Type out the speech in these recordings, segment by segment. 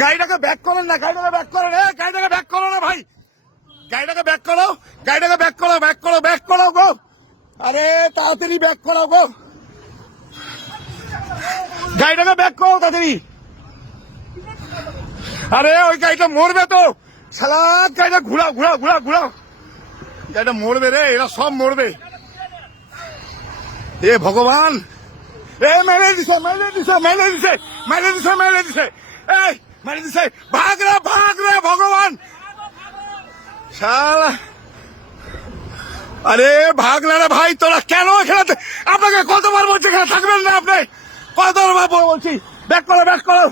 গাড়িটাকে ব্যাক করেন না, গাড়িটাকে ব্যাক করেন, গাড়িটাকে ব্যাক করো না ভাই, গাড়িটাকে ব্যাক করো, গাড়িটাকে ব্যাক করো, ব্যাক করো, ব্যাক করো গো, আরে তাড়াতাড়ি ব্যাক করো গো, গাড়িটাকে ব্যাক করো তাড়াতাড়ি। আরে ওই গাড়িটা মরবে তো, শালা গাড়িটা ঘুরাও ঘুরাও ঘুরাও ঘুরাও, গাড়িটা মরবে রে, এরা সব মরবে। এ ভগবান, এ মেরে দিছে মেরে দিছে মেরে দিছে মেরে দিছে মেরে দিছে, এই মেরে দিছে, ভাগ রে ভগবান, শালা আরে ভাগ না রে ভাই, তোরা কেন এখানে, আপনাকে কতবার বলছি এখানে থাকবেন না, আপনি কতবার বলছি ব্যাক করো ব্যাক করো।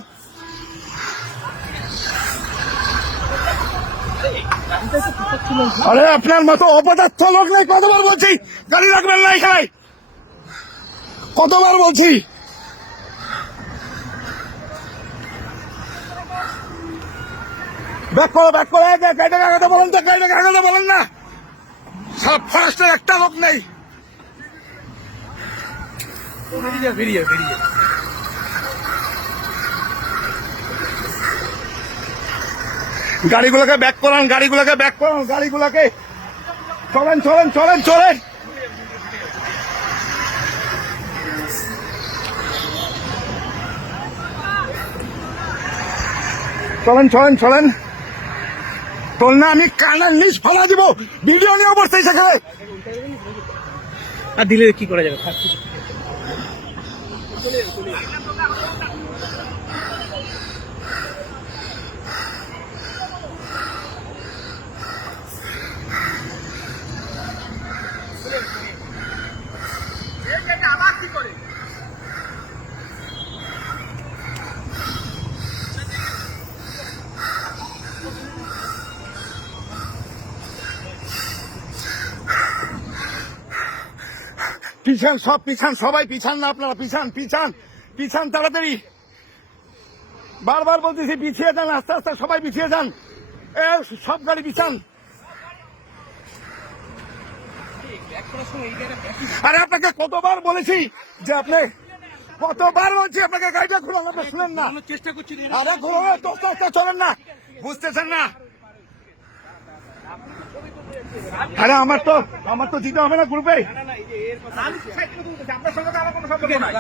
আরে আপনার মতো অপদার্থ লোক নেই, কতবার বলছি গাড়ি রাখবেন না এখানে, কতবার বলছি। ব্যাক করো ব্যাক করো, গাড়িটাকে আগাতে বলেন তো, গাড়িটাকে আগাতে বলেন না, সব ফরেস্টের একটা লোক নেই। গাড়িগুলোকে ব্যাক করান, গাড়িগুলোকে ব্যাক করান, গাড়িগুলোকে, চলেন চলেন চলেন চলেন, চলেন চলেন চলেন, তোর না আমি কানার নিচ ফেলা দিব, ভিডিও নিয়ে অবস্থায় সেখানে। আর দিলে কি করা যাবে? পিছান, সব পিছান, সবাই পিছান না, আপনারা পিছান পিছান পিছান তাড়াতাড়ি, বারবার বলতেছি পিছিয়ে যান, আস্তে আস্তে সবাই পিছিয়ে যান, সব গাড়ি পিছান। আরে আপনাকে কতবার বলেছি যে আপনি, কতবার বলছি আপনাকে গাড়িটা ঘুরান, আপনি শুনেন না, চেষ্টা করছি। আরে ঘুরানো তো চলেন না, বুঝতেছেন না। আরে আমার তো দিতে হবে না গ্রুপে, আপনার সঙ্গে তো আমার কোনো সম্পর্ক নাই।